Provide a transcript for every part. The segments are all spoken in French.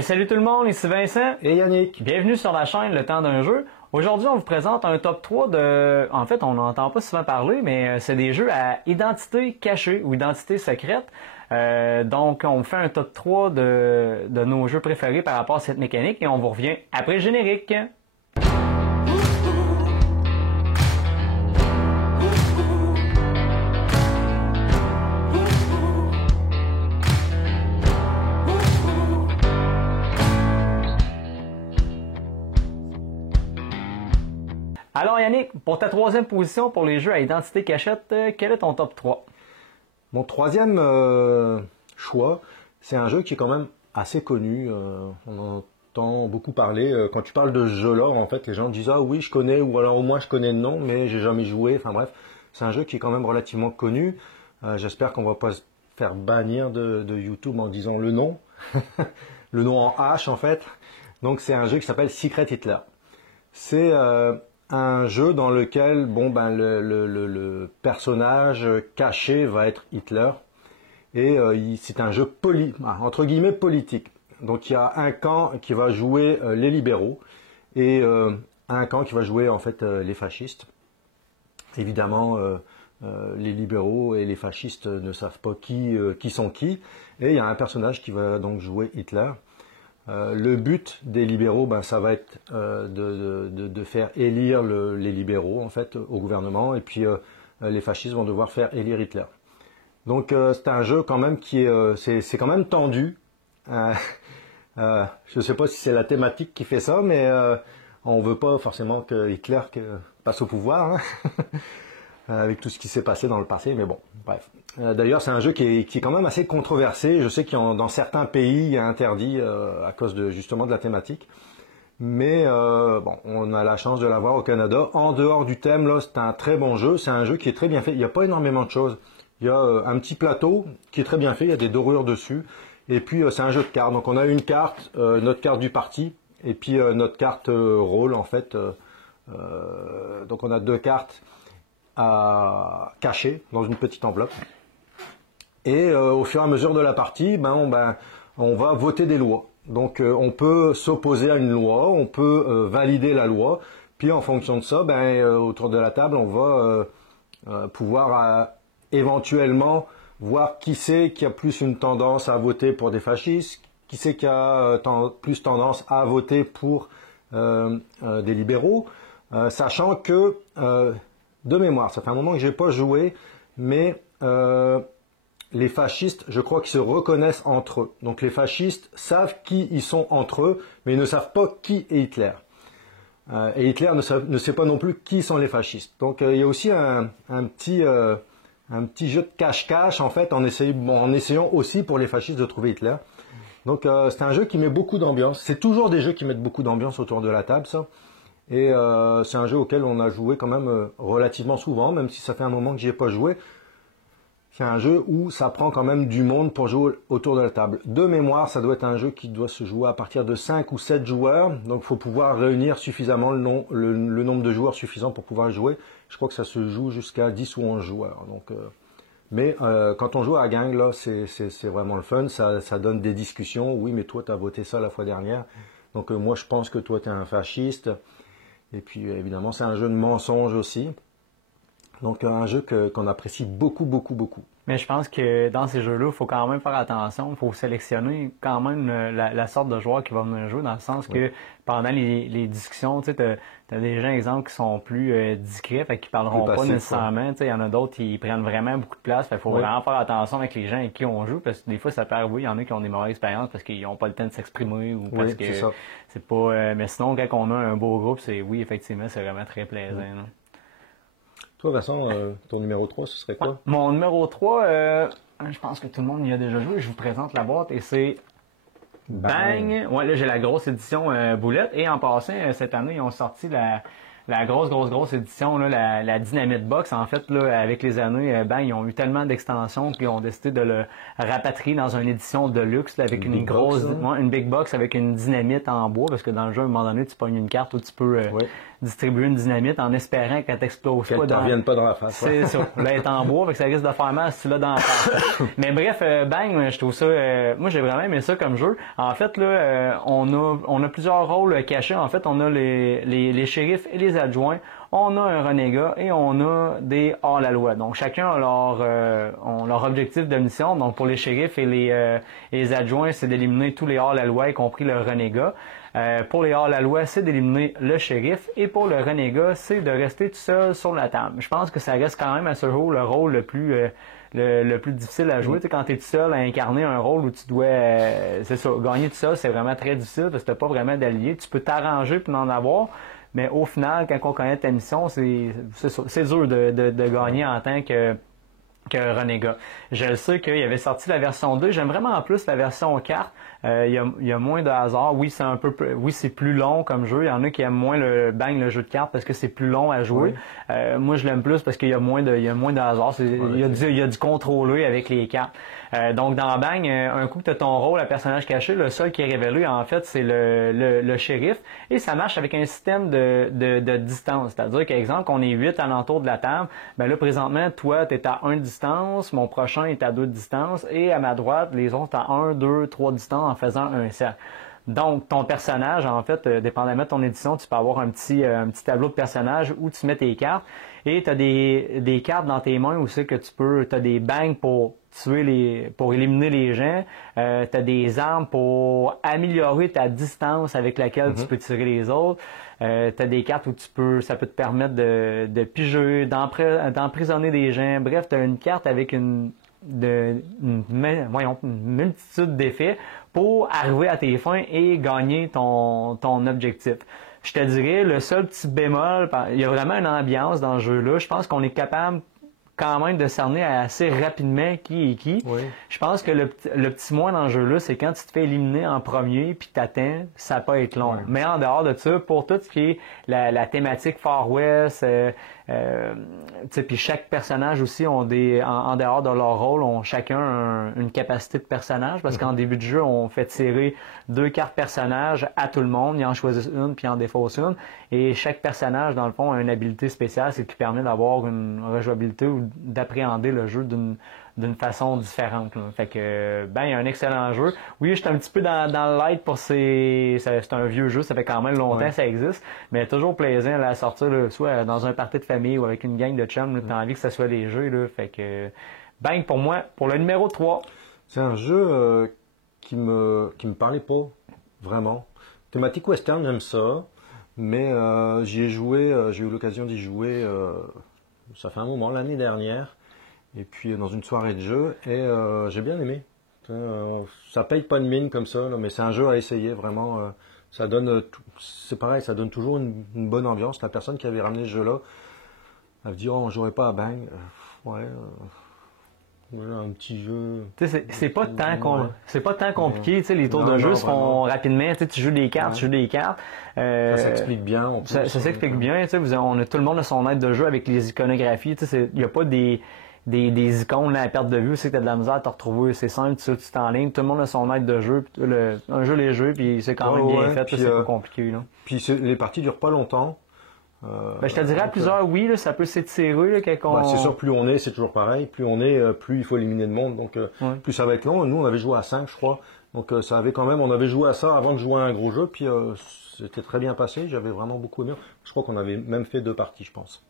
Salut tout le monde, ici Vincent. Et Yannick. Bienvenue sur la chaîne Le Temps d'un jeu. Aujourd'hui, on vous présente un top 3 de... En fait, on n'entend pas souvent parler, mais c'est des jeux à identité cachée ou identité secrète. Donc, on fait un top 3 de nos jeux préférés par rapport à cette mécanique et on vous revient après le générique. Alors Yannick, pour ta troisième position pour les jeux à identité cachette, quel est ton top 3? Mon troisième choix, c'est un jeu qui est quand même assez connu. On entend beaucoup parler. Quand tu parles de ce jeu-là, en fait, les gens disent « Ah oui, je connais » ou alors au moins je connais le nom, mais j'ai jamais joué. Enfin bref, c'est un jeu qui est quand même relativement connu. J'espère qu'on va pas se faire bannir de YouTube en disant le nom. Le nom en H, en fait. Donc c'est un jeu qui s'appelle Secret Hitler. C'est un jeu dans lequel le personnage caché va être Hitler et c'est un jeu entre guillemets politique. Donc il y a un camp qui va jouer les libéraux et un camp qui va jouer en fait les fascistes. Évidemment les libéraux et les fascistes ne savent pas qui sont qui et il y a un personnage qui va donc jouer Hitler. Le but des libéraux, ça va être de faire élire les libéraux en fait au gouvernement, et puis les fascistes vont devoir faire élire Hitler. Donc c'est un jeu quand même qui est, c'est quand même tendu. Je ne sais pas si c'est la thématique qui fait ça, mais on veut pas forcément que Hitler passe au pouvoir. Hein. Avec tout ce qui s'est passé dans le passé, mais bon, bref. D'ailleurs, c'est un jeu qui est quand même assez controversé. Je sais qu'il y a dans certains pays, il y a interdit à cause justement de la thématique. Mais on a la chance de l'avoir au Canada. En dehors du thème, là, c'est un très bon jeu. C'est un jeu qui est très bien fait. Il n'y a pas énormément de choses. Il y a un petit plateau qui est très bien fait. Il y a des dorures dessus. Et puis, c'est un jeu de cartes. Donc, on a une carte, notre carte du parti, et puis notre carte rôle, en fait. Donc, on a deux cartes à cacher dans une petite enveloppe. Et au fur et à mesure de la partie, on va voter des lois. Donc on peut s'opposer à une loi, on peut valider la loi, puis en fonction de ça, autour de la table, on va pouvoir éventuellement voir qui c'est qui a plus une tendance à voter pour des fascistes, qui c'est qui a plus tendance à voter pour des libéraux, sachant que de mémoire, ça fait un moment que j'ai pas joué, mais les fascistes, je crois qu'ils se reconnaissent entre eux. Donc les fascistes savent qui ils sont entre eux, mais ils ne savent pas qui est Hitler. Et Hitler ne sait pas non plus qui sont les fascistes. Donc il y a aussi un petit jeu de cache-cache en fait, en essayant aussi pour les fascistes de trouver Hitler. Donc c'est un jeu qui met beaucoup d'ambiance. C'est toujours des jeux qui mettent beaucoup d'ambiance autour de la table, ça. Et c'est un jeu auquel on a joué quand même relativement souvent, même si ça fait un moment que j'y ai pas joué. C'est un jeu où ça prend quand même du monde pour jouer autour de la table. De mémoire, ça doit être un jeu qui doit se jouer à partir de 5 ou 7 joueurs. Donc il faut pouvoir réunir suffisamment le nombre de joueurs suffisant pour pouvoir jouer. Je crois que ça se joue jusqu'à 10 ou 11 joueurs. Donc, mais quand on joue à gang, là, c'est vraiment le fun. Ça donne des discussions. Oui, mais toi, tu as voté ça la fois dernière. Donc moi, je pense que toi, tu es un fasciste. Et puis évidemment, c'est un jeu de mensonge aussi. Donc un jeu qu'on apprécie beaucoup, beaucoup, beaucoup. Mais je pense que dans ces jeux-là, il faut quand même faire attention. Il faut sélectionner quand même la sorte de joueur qui va venir jouer, dans le sens que pendant les discussions, tu sais, t'as des gens, exemple, qui sont plus discrets, fait qu'ils parleront pas nécessairement. Tu sais, il y en a d'autres qui prennent vraiment beaucoup de place. Fait qu'il faut vraiment faire attention avec les gens avec qui on joue, parce que des fois, ça peut arriver. Il y en a qui ont des mauvaises expériences parce qu'ils n'ont pas le temps de s'exprimer ou parce que c'est pas. Mais sinon, quand on a un beau groupe, oui, effectivement, c'est vraiment très plaisant. Là. Toi, Vincent, ton numéro 3, ce serait quoi? Mon numéro 3, je pense que tout le monde y a déjà joué. Je vous présente la boîte et c'est Bang! Ouais, là, j'ai la grosse édition boulette. Et en passant, cette année, ils ont sorti la grosse édition, là, la Dynamite Box. En fait, là, avec les années, Bang, ils ont eu tellement d'extensions qu'ils ont décidé de le rapatrier dans une édition de luxe, là, avec une grosse, une big box avec une dynamite en bois, parce que dans le jeu, à un moment donné, tu pognes une carte où tu peux distribuer une dynamite en espérant qu'elle t'explose Qu'elle pas ne te revienne pas dans la face. C'est ça. Là, elle est en bois, fait que ça risque de faire mal si tu l'as dans la face. Mais bref, Bang, je trouve ça, moi j'ai vraiment aimé ça comme jeu. En fait, là, on a plusieurs rôles cachés. En fait, on a les shérifs et les adjoints. On a un renégat et on a des hors-la-loi. Donc, chacun a ont leur objectif de mission. Donc, pour les shérifs et les adjoints, c'est d'éliminer tous les hors-la-loi, y compris le renégat. Pour les hors-la-loi, c'est d'éliminer le shérif. Et pour le renégat, c'est de rester tout seul sur la table. Je pense que ça reste quand même à ce jour le rôle le plus difficile à jouer. Tu sais, quand tu es tout seul à incarner un rôle où tu dois, c'est ça, gagner tout seul, c'est vraiment très difficile parce que tu n'as pas vraiment d'alliés. Tu peux t'arranger pour en avoir. Mais au final, quand on connaît ta mission, c'est dur de gagner en tant que renégat. Je le sais qu'il y avait sorti la version 2. J'aime vraiment en plus la version 4. Il y a moins de hasard. Oui, c'est plus long comme jeu. Il y en a qui aiment moins le jeu de cartes parce que c'est plus long à jouer. Oui. Moi, je l'aime plus parce qu'il y a moins de hasard. Il y a du contrôlé avec les cartes. Donc, dans Bang, un coup que tu as ton rôle à personnage caché, le seul qui est révélé, en fait, c'est le shérif. Et ça marche avec un système de distance. C'est-à-dire qu'exemple, qu'on est 8 alentour de la table, ben là, présentement, toi, tu es à 1 distance, mon prochain est à 2 distances, et à ma droite, les autres à 1, 2, 3 distances en faisant un cercle. Donc, ton personnage, en fait, dépendamment de ton édition, tu peux avoir un petit tableau de personnage où tu mets tes cartes. Et tu as des cartes dans tes mains où c'est que tu as des bangs pour pour éliminer les gens. Tu as des armes pour améliorer ta distance avec laquelle tu peux tirer les autres. Tu as des cartes où ça peut te permettre de piger, d'emprisonner des gens. Bref, tu as une carte avec une multitude d'effets pour arriver à tes fins et gagner ton objectif. Je te dirais, le seul petit bémol, il y a vraiment une ambiance dans ce jeu-là. Je pense qu'on est capable quand même de cerner assez rapidement qui est qui. Oui. Je pense que le petit moins dans le jeu-là, c'est quand tu te fais éliminer en premier puis t'attends, ça peut être long. Oui. Mais en dehors de ça, pour tout ce qui est la thématique Far West, puis chaque personnage aussi ont en dehors de leur rôle, ont chacun une capacité de personnage parce qu'en début de jeu, on fait tirer 2 cartes personnages à tout le monde, ils en choisissent une puis ils en défaussent une, et chaque personnage dans le fond a une habilité spéciale, c'est qui permet d'avoir une rejouabilité ou d'appréhender le jeu d'une façon différente. Là. Fait que il y a un excellent jeu. Oui, j'étais un petit peu dans le light pour c'est un vieux jeu, ça fait quand même longtemps que ça existe, mais toujours plaisant à la sortir, là, soit dans un party de famille ou avec une gang de chums, t'as envie que ça soit léger, là. Fait que Bang pour moi, pour le numéro 3. C'est un jeu qui me parlait pas vraiment. Thématique western, j'aime ça, mais j'y ai joué, j'ai eu l'occasion d'y jouer, ça fait un moment, l'année dernière. Et puis dans une soirée de jeu, et j'ai bien aimé. Ça paye pas de mine comme ça, là, mais c'est un jeu à essayer vraiment. Ça donne, c'est pareil, ça donne toujours une bonne ambiance. La personne qui avait ramené ce jeu-là, elle me dit on jouerait pas à Bang. Un petit jeu. C'est pas tant compliqué. Les tours de jeu se font rapidement. Tu joues des cartes, ça s'explique bien. Ça s'explique bien. Tout le monde a son aide de jeu avec les iconographies. Il n'y a pas des icônes là, à perte de vue, c'est que tu as de la misère à te retrouver, c'est simple, tu t'enlignes, tout le monde a son aide de jeu, un jeu léger, puis c'est quand même bien fait, c'est pas compliqué. Là. Puis les parties durent pas longtemps. Je te dirais à plusieurs, oui, là, ça peut s'étirer. C'est sûr, plus on est, c'est toujours pareil, plus on est, plus il faut éliminer de monde, donc plus ça va être long. Nous, on avait joué à 5, je crois, donc ça avait quand même, on avait joué à ça avant de jouer à un gros jeu, puis c'était très bien passé, j'avais vraiment beaucoup aimé. Je crois qu'on avait même fait 2 parties, je pense.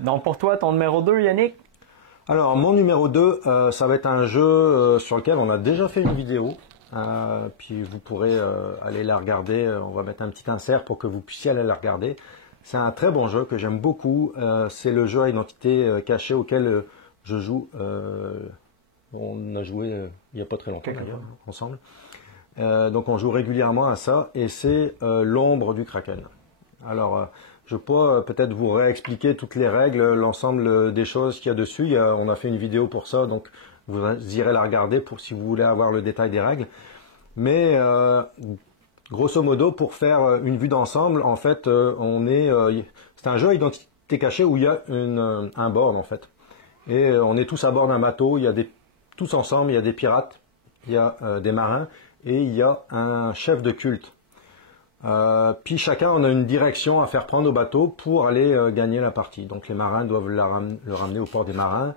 Donc pour toi, ton numéro 2, Yannick? Alors, mon numéro 2, ça va être un jeu sur lequel on a déjà fait une vidéo. Puis vous pourrez aller la regarder. On va mettre un petit insert pour que vous puissiez aller la regarder. C'est un très bon jeu que j'aime beaucoup. C'est le jeu à identité cachée auquel je joue. On a joué il n'y a pas très longtemps d'ailleurs, ensemble. Donc on joue régulièrement à ça. Et c'est l'ombre du Kraken. Alors... je peux peut-être vous réexpliquer toutes les règles, l'ensemble des choses qu'il y a dessus. On a fait une vidéo pour ça, donc vous irez la regarder pour si vous voulez avoir le détail des règles. Mais grosso modo, pour faire une vue d'ensemble, en fait, c'est un jeu à identité cachée où il y a un board en fait. Et on est tous à bord d'un bateau. Tous ensemble, il y a des pirates, il y a des marins et il y a un chef de culte. Puis chacun on a une direction à faire prendre au bateau pour aller gagner la partie. Donc les marins doivent le ramener au port des marins,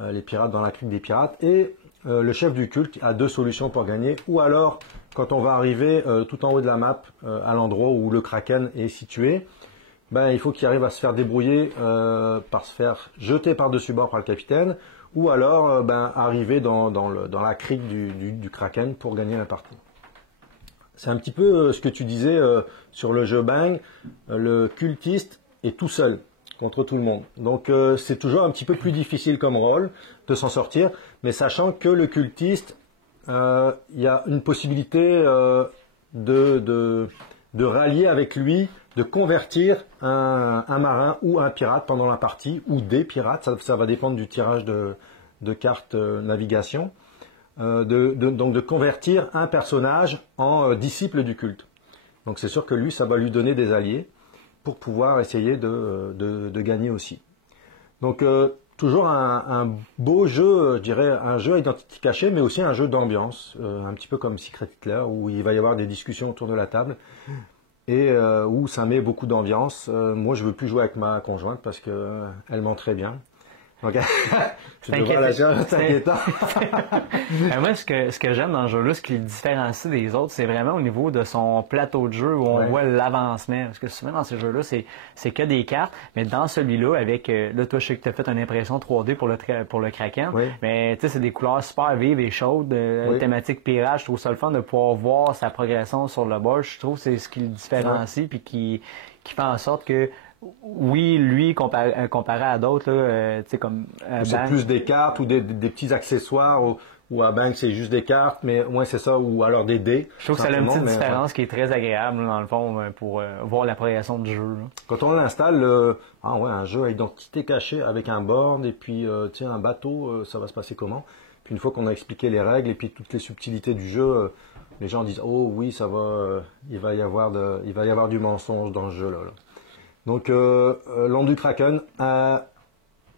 les pirates dans la crique des pirates, et le chef du culte a deux solutions pour gagner. Ou alors, quand on va arriver tout en haut de la map, à l'endroit où le kraken est situé, ben, il faut qu'il arrive à se faire débrouiller par se faire jeter par-dessus bord par le capitaine, ou alors ben, arriver dans la crique du kraken pour gagner la partie. C'est un petit peu ce que tu disais sur le jeu Bang. Le cultiste est tout seul contre tout le monde. Donc c'est toujours un petit peu plus difficile comme rôle de s'en sortir, mais sachant que le cultiste, il y a une possibilité de rallier avec lui, de convertir un marin ou un pirate pendant la partie, ou des pirates, ça va dépendre du tirage de cartes navigation. Donc de convertir un personnage en disciple du culte. Donc c'est sûr que lui, ça va lui donner des alliés pour pouvoir essayer de gagner aussi. Donc toujours un beau jeu, je dirais, un jeu à identité cachée, mais aussi un jeu d'ambiance, un petit peu comme Secret Hitler, où il va y avoir des discussions autour de la table, et où ça met beaucoup d'ambiance. Moi, je veux plus jouer avec ma conjointe parce qu'elle ment très bien. Donc, tu devras la gérer, t'inquiète. Moi, ce que j'aime dans le jeu-là, ce qui le différencie des autres, c'est vraiment au niveau de son plateau de jeu où on voit l'avancement. Parce que souvent, dans ces jeux-là, c'est que des cartes. Mais dans celui-là, avec, là, toi, je sais que tu as fait une impression 3D pour le Kraken. Oui. Mais, tu sais, c'est des couleurs super vives et chaudes, thématique pirate. Je trouve ça le fun de pouvoir voir sa progression sur le board. Je trouve que c'est ce qui le différencie puis qui fait en sorte que oui, lui, comparé à d'autres, tu sais, comme c'est plus des cartes ou des petits accessoires, ou à Bang, c'est juste des cartes, mais ouais, c'est ça, ou alors des dés. Je trouve que c'est une petite différence qui est très agréable, dans le fond, pour voir la progression du jeu. Là. Quand on l'installe, un jeu à identité cachée avec un board, et puis, tiens, un bateau, ça va se passer comment? Puis une fois qu'on a expliqué les règles et puis toutes les subtilités du jeu, les gens disent, oh oui, ça va, il va y avoir du mensonge dans ce jeu-là. Là. Donc, Land du Kraken, pas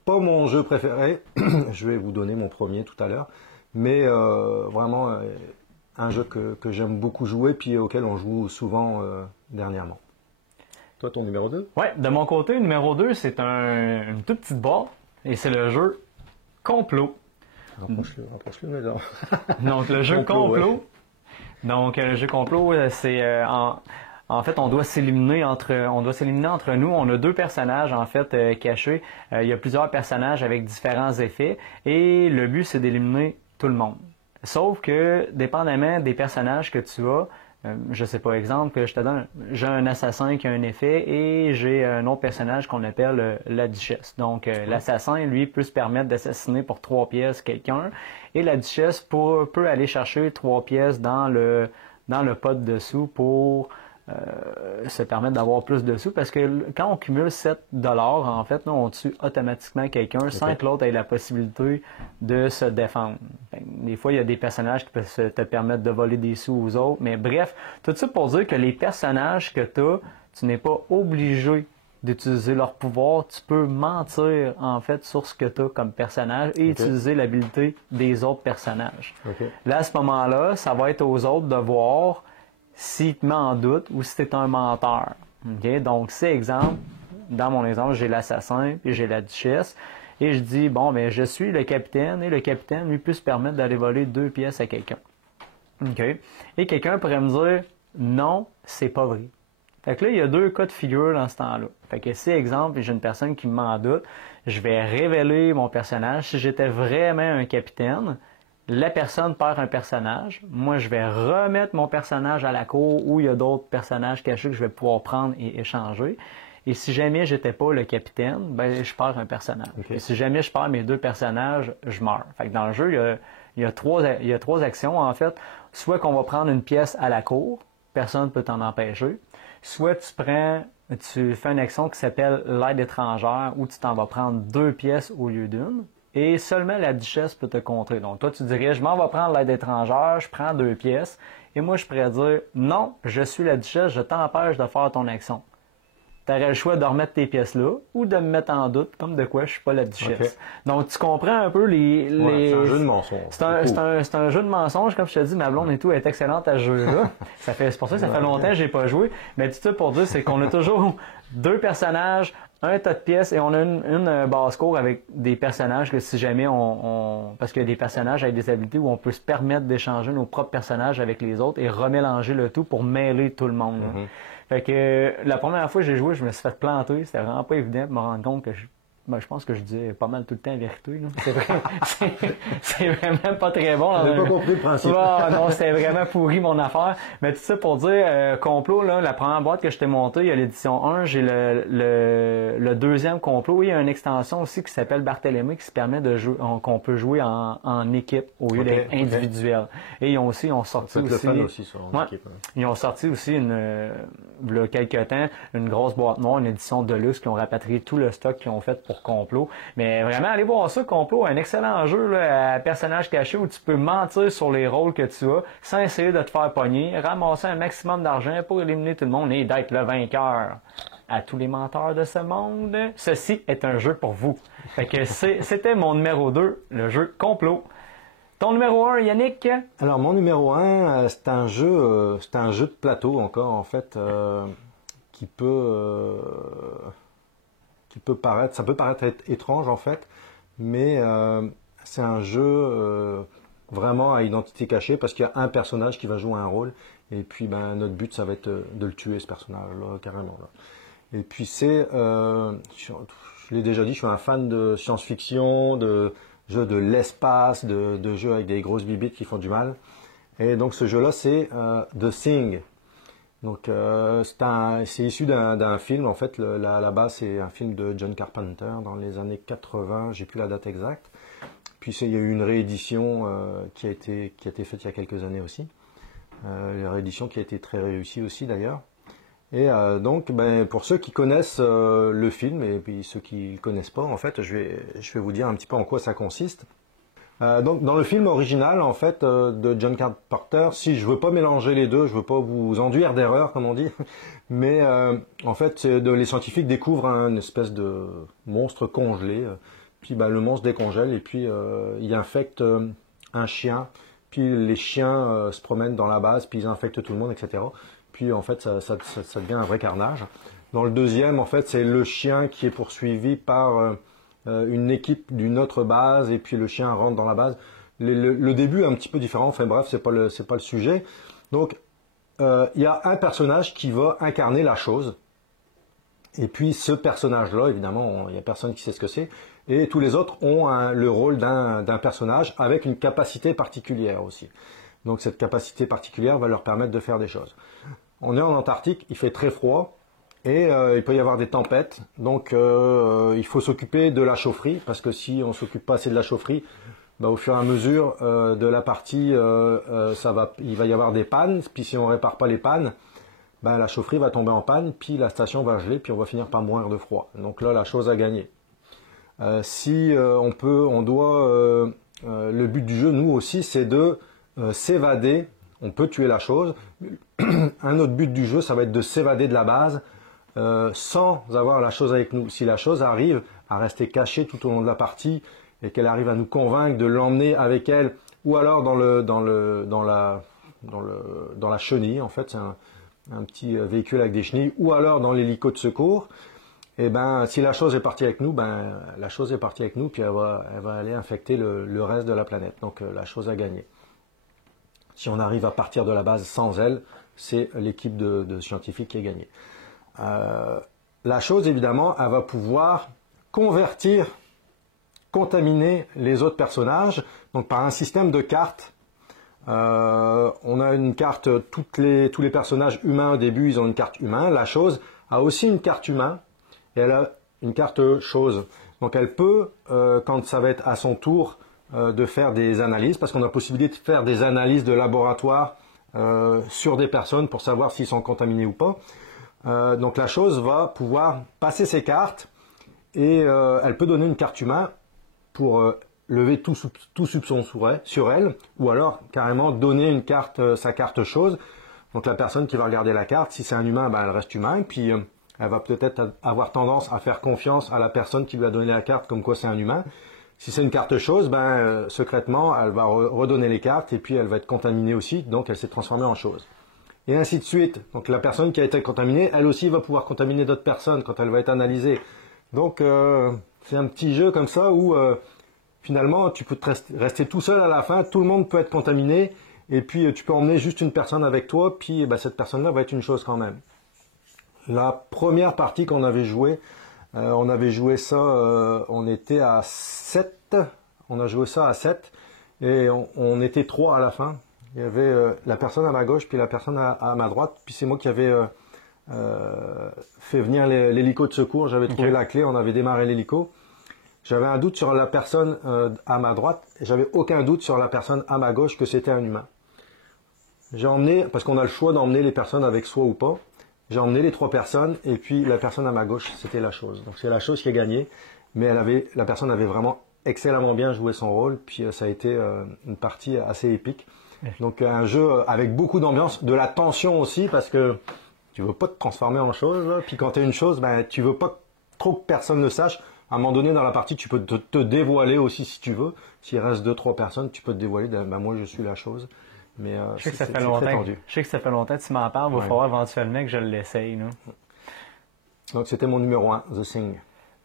mon jeu préféré. Je vais vous donner mon premier tout à l'heure. Mais vraiment, un jeu que j'aime beaucoup jouer, puis auquel on joue souvent dernièrement. Toi, ton numéro 2? Ouais, de mon côté, numéro 2, c'est une toute petite boîte. Et c'est le jeu Complot. Rapproche-le, mais non. Donc, le jeu Complot. Ouais. Donc, le jeu Complot, c'est en fait, on doit s'éliminer entre nous. On a deux personnages, en fait, cachés. Il y a plusieurs personnages avec différents effets. Et le but, c'est d'éliminer tout le monde. Sauf que, dépendamment des personnages que tu as, je sais pas, exemple, que je te donne, j'ai un assassin qui a un effet et j'ai un autre personnage qu'on appelle la duchesse. Donc, l'assassin, lui, peut se permettre d'assassiner pour 3 pièces quelqu'un et la duchesse peut aller chercher 3 pièces dans le pot de dessous pour se permettre d'avoir plus de sous parce que quand on cumule 7 en fait, là, on tue automatiquement quelqu'un sans que l'autre ait la possibilité de se défendre. Des fois, il y a des personnages qui peuvent te permettre de voler des sous aux autres, mais bref, tout ça pour dire que les personnages que tu n'es pas obligé d'utiliser leur pouvoir, tu peux mentir en fait sur ce que tu as comme personnage et utiliser l'habilité des autres personnages. Là, à ce moment-là, ça va être aux autres de voir s'il te met en doute ou si tu es un menteur. Donc, c'est exemple, dans mon exemple, j'ai l'assassin et j'ai la duchesse. Et je dis, bon, mais je suis le capitaine et le capitaine, lui, peut se permettre d'aller voler 2 pièces à quelqu'un. Et quelqu'un pourrait me dire, non, c'est pas vrai. Fait que là, il y a 2 cas de figure dans ce temps-là. Fait que si, exemple, j'ai une personne qui m'en doute, je vais révéler mon personnage. Si j'étais vraiment un capitaine, la personne perd un personnage. Moi, je vais remettre mon personnage à la cour où il y a d'autres personnages cachés que je vais pouvoir prendre et échanger. Et si jamais j'étais pas le capitaine, ben je perds un personnage. Et si jamais je perds mes 2 personnages, je meurs. Fait que dans le jeu, il y a 3 actions en fait. Soit qu'on va prendre une pièce à la cour, personne ne peut t'en empêcher. Soit tu fais une action qui s'appelle l'aide étrangère où tu t'en vas prendre 2 pièces au lieu d'une. Et seulement la duchesse peut te contrer. Donc, toi, tu dirais, je m'en vais prendre l'aide étrangère, je prends 2 pièces. Et moi, je pourrais dire, non, je suis la duchesse, je t'empêche de faire ton action. tu aurais le choix de remettre tes pièces là ou de me mettre en doute, comme de quoi je suis pas la duchesse. Okay. Donc, tu comprends un peu c'est un jeu de mensonge. C'est un jeu de mensonge, comme je te dis, ma blonde et tout est excellente à ce jeu-là. C'est pour ça que ça fait longtemps que j'ai pas joué. Mais tout ça pour dire, c'est qu'on a toujours 2 personnages, un tas de pièces et on a une basse-cour avec des personnages que si jamais parce qu'il y a des personnages avec des habilités où on peut se permettre d'échanger nos propres personnages avec les autres et remélanger le tout pour mêler tout le monde. Fait que la première fois que j'ai joué, je me suis fait planter. C'était vraiment pas évident de me rendre compte que je pense que je disais pas mal tout le temps la vérité. C'est vrai. c'est vraiment pas très bon. J'ai pas compris le principe. Non, c'était vraiment pourri mon affaire. Mais tout ça pour dire, complot, là, la première boîte que je t'ai montée, il y a l'édition 1, j'ai le deuxième complot. Il y a une extension aussi qui s'appelle Barthélemy qui se permet de jouer, qu'on peut jouer en équipe au lieu d'être individuel. Et ils ont sorti aussi. Le fun aussi ça, en équipe, hein. Ils ont sorti aussi il y a quelques temps, une grosse boîte noire, une édition de luxe qui ont rapatrié tout le stock qu'ils ont fait pour complot. Mais vraiment, allez voir ça, complot, un excellent jeu là, à personnage caché où tu peux mentir sur les rôles que tu as sans essayer de te faire pogner, ramasser un maximum d'argent pour éliminer tout le monde et d'être le vainqueur. À tous les menteurs de ce monde, ceci est un jeu pour vous. Fait que c'était mon numéro 2, le jeu complot. Ton numéro 1, Yannick? Alors, mon numéro 1, c'est un jeu de plateau encore, en fait, qui peut paraître, ça peut paraître étrange, en fait, mais c'est un jeu vraiment à identité cachée parce qu'il y a un personnage qui va jouer un rôle, et puis notre but, ça va être de le tuer, ce personnage-là, carrément. Là. Et puis je l'ai déjà dit, je suis un fan de science-fiction, de jeux de l'espace, de jeux avec des grosses bibites qui font du mal. Et donc ce jeu-là, c'est The Thing. Donc c'est issu d'un film, en fait, la base c'est un film de John Carpenter dans les années 80, j'ai plus la date exacte. Puis il y a eu une réédition qui a été faite il y a quelques années aussi. Une réédition qui a été très réussie aussi d'ailleurs. Et donc, pour ceux qui connaissent le film et puis ceux qui ne le connaissent pas, en fait, je vais vous dire un petit peu en quoi ça consiste. Donc, dans le film original, en fait, de John Carpenter, si je veux pas mélanger les deux, je veux pas vous enduire d'erreur, comme on dit, mais en fait, les scientifiques découvrent une espèce de monstre congelé. Puis, le monstre décongèle et puis il infecte un chien. Puis les chiens se promènent dans la base, puis ils infectent tout le monde, etc. Puis en fait, ça devient un vrai carnage. Dans le deuxième, en fait, c'est le chien qui est poursuivi par une équipe d'une autre base, et puis le chien rentre dans la base. Le début est un petit peu différent. Enfin bref, c'est pas le sujet. Donc, il y a un personnage qui va incarner la chose. Et puis ce personnage-là, évidemment, il n'y a personne qui sait ce que c'est. Et tous les autres ont le rôle d'un personnage avec une capacité particulière aussi. Donc cette capacité particulière va leur permettre de faire des choses. On est en Antarctique, il fait très froid et il peut y avoir des tempêtes. Donc il faut s'occuper de la chaufferie parce que si on ne s'occupe pas assez de la chaufferie, au fur et à mesure de la partie, il va y avoir des pannes. Puis si on ne répare pas les pannes, la chaufferie va tomber en panne, puis la station va geler, puis on va finir par mourir de froid. Donc là, la chose à gagner. Le but du jeu, nous aussi, c'est de s'évader. On peut tuer la chose. Un autre but du jeu, ça va être de s'évader de la base sans avoir la chose avec nous. Si la chose arrive à rester cachée tout au long de la partie et qu'elle arrive à nous convaincre de l'emmener avec elle, ou alors dans la chenille, en fait, c'est un petit véhicule avec des chenilles, ou alors dans l'hélico de secours, et si la chose est partie avec nous, la chose est partie avec nous, puis elle va aller infecter le reste de la planète. Donc la chose a gagné. Si on arrive à partir de la base sans elle, c'est l'équipe de scientifiques qui a gagné. La chose, évidemment, elle va pouvoir contaminer les autres personnages, donc par un système de cartes. On a une carte, tous les personnages humains au début, ils ont une carte humain. La chose a aussi une carte humain et elle a une carte chose. Donc elle peut, quand ça va être à son tour, de faire des analyses, parce qu'on a la possibilité de faire des analyses de laboratoire sur des personnes pour savoir s'ils sont contaminés ou pas. Donc la chose va pouvoir passer ses cartes et elle peut donner une carte humain pour lever tout soupçon sur elle, ou alors carrément donner sa carte chose. Donc la personne qui va regarder la carte, si c'est un humain, elle reste humain, puis elle va peut-être avoir tendance à faire confiance à la personne qui lui a donné la carte, comme quoi c'est un humain. Si c'est une carte chose, secrètement, elle va redonner les cartes et puis elle va être contaminée aussi, donc elle s'est transformée en chose. Et ainsi de suite. Donc la personne qui a été contaminée, elle aussi va pouvoir contaminer d'autres personnes quand elle va être analysée. Donc c'est un petit jeu comme ça où finalement tu peux rester tout seul à la fin, tout le monde peut être contaminé, et puis tu peux emmener juste une personne avec toi, puis cette personne-là va être une chose quand même. La première partie qu'on avait jouée, on avait joué ça, on était à 7, on a joué ça à 7, et on était 3 à la fin. Il y avait la personne à ma gauche, puis la personne à ma droite, puis c'est moi qui avais fait venir l'hélico de secours, j'avais trouvé la clé, on avait démarré l'hélico. J'avais un doute sur la personne à ma droite, et j'avais aucun doute sur la personne à ma gauche que c'était un humain. J'ai emmené, parce qu'on a le choix d'emmener les personnes avec soi ou pas, j'ai emmené les 3 personnes, et puis la personne à ma gauche, c'était la chose. Donc c'est la chose qui a gagné, mais la personne avait vraiment excellemment bien joué son rôle, puis ça a été une partie assez épique. Donc un jeu avec beaucoup d'ambiance, de la tension aussi, parce que tu veux pas te transformer en chose, là. Puis quand tu es une chose, tu veux pas trop que personne ne sache. À un moment donné dans la partie, tu peux te dévoiler aussi si tu veux. S'il reste 2-3 personnes, tu peux te dévoiler, moi je suis la chose. Mais je sais que ça fait longtemps. Je sais que ça fait longtemps que tu m'en parles, il va falloir éventuellement que je l'essaye. Donc c'était mon numéro 1, The Thing.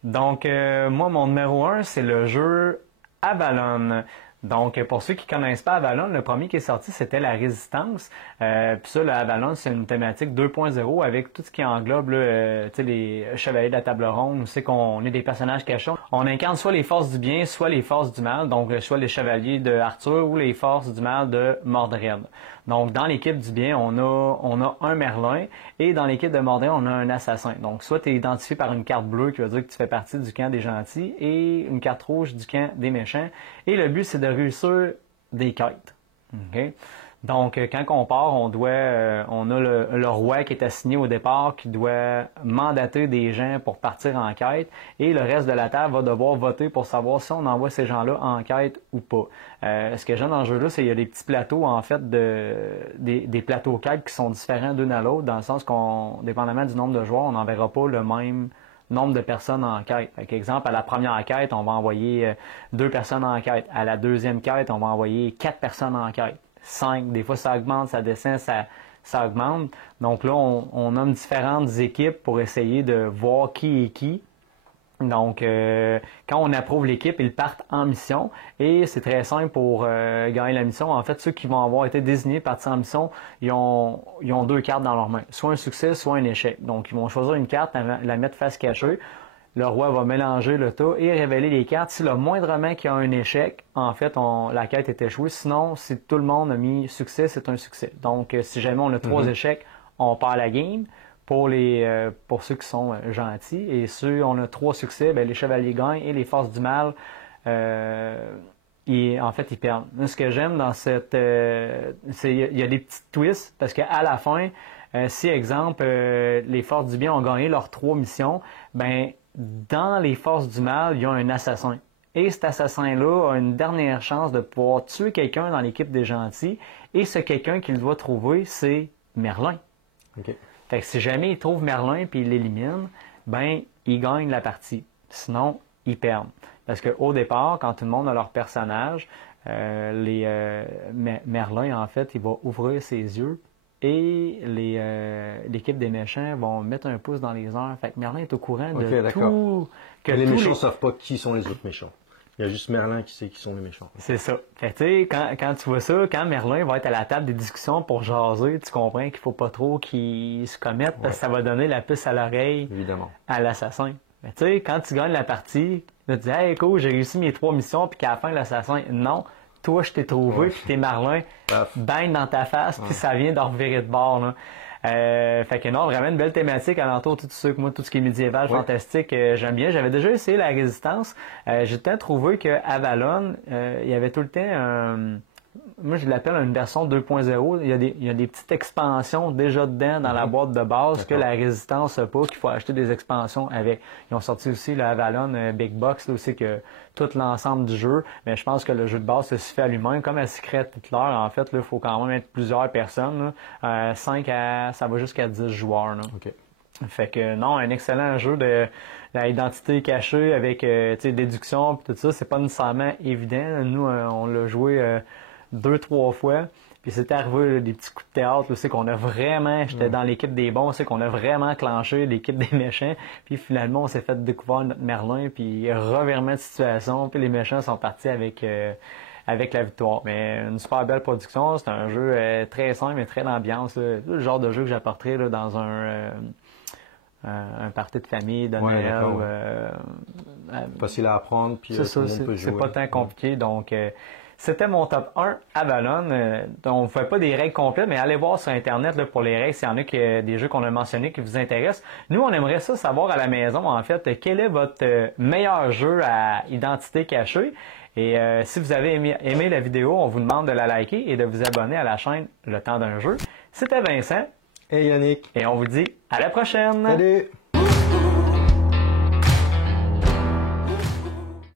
Donc moi, mon numéro 1, c'est le jeu Avalon. Donc, pour ceux qui ne connaissent pas Avalon, le premier qui est sorti, c'était la résistance. Puis ça, le Avalon, c'est une thématique 2.0 avec tout ce qui englobe les chevaliers de la table ronde. On sait qu'on est des personnages cachons. On incarne soit les forces du bien, soit les forces du mal. Donc, soit les chevaliers de Arthur ou les forces du mal de Mordred. Donc, dans l'équipe du bien, on a un Merlin. Et dans l'équipe de Mordred, on a un assassin. Donc, soit tu es identifié par une carte bleue qui veut dire que tu fais partie du camp des gentils et une carte rouge du camp des méchants. Et le but, c'est de réussir des quêtes. Okay? Donc, quand on part, on a le roi qui est assigné au départ qui doit mandater des gens pour partir en quête et le reste de la table va devoir voter pour savoir si on envoie ces gens-là en quête ou pas. Ce que j'aime dans le jeu-là, c'est qu'il y a des petits plateaux, en fait, des plateaux quêtes qui sont différents d'un à l'autre, dans le sens qu'on, dépendamment du nombre de joueurs, on n'enverra pas le même nombre de personnes en quête. Par exemple, à la première quête, on va envoyer 2 personnes en quête. À la deuxième quête, on va envoyer 4 personnes en quête. 5. Des fois, ça augmente, ça descend, ça augmente. Donc là, on nomme différentes équipes pour essayer de voir qui est qui. Donc, quand on approuve l'équipe, ils partent en mission et c'est très simple pour gagner la mission. En fait, ceux qui vont avoir été désignés partir en mission, ils ont 2 cartes dans leurs mains, soit un succès, soit un échec. Donc, ils vont choisir une carte, la mettre face cachée. Le roi va mélanger le tas et révéler les cartes. Si le moindrement qu'il y a un échec, en fait, la quête est échouée. Sinon, si tout le monde a mis succès, c'est un succès. Donc, si jamais on a 3 échecs, on perd la game. Pour ceux qui sont gentils. Et ceux on a 3 succès, les chevaliers gagnent et les forces du mal, en fait, ils perdent. Ce que j'aime dans cette... il y a des petits twists, parce qu'à la fin, si, exemple, les forces du bien ont gagné leurs 3 missions, dans les forces du mal, il y a un assassin. Et cet assassin-là a une dernière chance de pouvoir tuer quelqu'un dans l'équipe des gentils. Et ce quelqu'un qu'il doit trouver, c'est Merlin. Okay. Fait que si jamais il trouve Merlin puis il l'élimine, il gagne la partie. Sinon, il perd. Parce qu'au départ, quand tout le monde a leur personnage, Merlin, en fait, il va ouvrir ses yeux et l'équipe des méchants vont mettre un pouce dans les airs. Fait que Merlin est au courant de tout. Que les méchants ne savent pas qui sont les autres méchants. Il y a juste Merlin qui sait qui sont les méchants. C'est ça. Fait que, tu sais, quand tu vois ça, quand Merlin va être à la table des discussions pour jaser, tu comprends qu'il faut pas trop qu'il se commette parce que ça va donner la puce à l'oreille à l'assassin. Mais tu sais, quand tu gagnes la partie, tu te dis « Hey, cool, j'ai réussi mes 3 missions, puis qu'à la fin, l'assassin, non, toi, je t'ai trouvé, puis t'es Merlin, bang dans ta face, puis ça vient de revirer de bord, là. » Fait que non, vraiment une belle thématique alentour tout ce qui est médiéval, fantastique, j'aime bien. J'avais déjà essayé la résistance. J'ai tout le temps trouvé que Avalon, il y avait tout le temps moi je l'appelle une version 2.0. Il y a des petites expansions déjà dedans dans la boîte de base que la résistance n'a pas, qu'il faut acheter des expansions avec. Ils ont sorti aussi le Avalon Big Box, là aussi que tout l'ensemble du jeu, mais je pense que le jeu de base se suffit à lui-même. Comme à Secret Hitler, en fait, il faut quand même être plusieurs personnes. 5 ça va jusqu'à 10 joueurs. Là. Okay. Fait que non, un excellent jeu de l'identité cachée avec déduction et tout ça, c'est pas nécessairement évident. Nous, on l'a joué 2-3 fois. Puis c'était arrivé des petits coups de théâtre, c'est qu'on a vraiment, j'étais dans l'équipe des bons, c'est qu'on a vraiment clenché l'équipe des méchants. Puis finalement, on s'est fait découvrir notre Merlin, puis revirement de situation, puis les méchants sont partis avec la victoire. Mais une super belle production, c'est un jeu très simple et très d'ambiance. Le genre de jeu que j'apporterais dans un party de famille, de Noël. Facile à apprendre, puis c'est tout ça, le monde peut jouer. c'est pas tant compliqué, donc c'était mon top 1 Avalon. On ne fait pas des règles complètes, mais allez voir sur Internet là, pour les règles, s'il y en a des jeux qu'on a mentionnés qui vous intéressent. Nous, on aimerait ça savoir à la maison, en fait, quel est votre meilleur jeu à identité cachée. Et si vous avez aimé la vidéo, on vous demande de la liker et de vous abonner à la chaîne Le Temps d'un jeu. C'était Vincent. Et Yannick. Et on vous dit à la prochaine! Salut!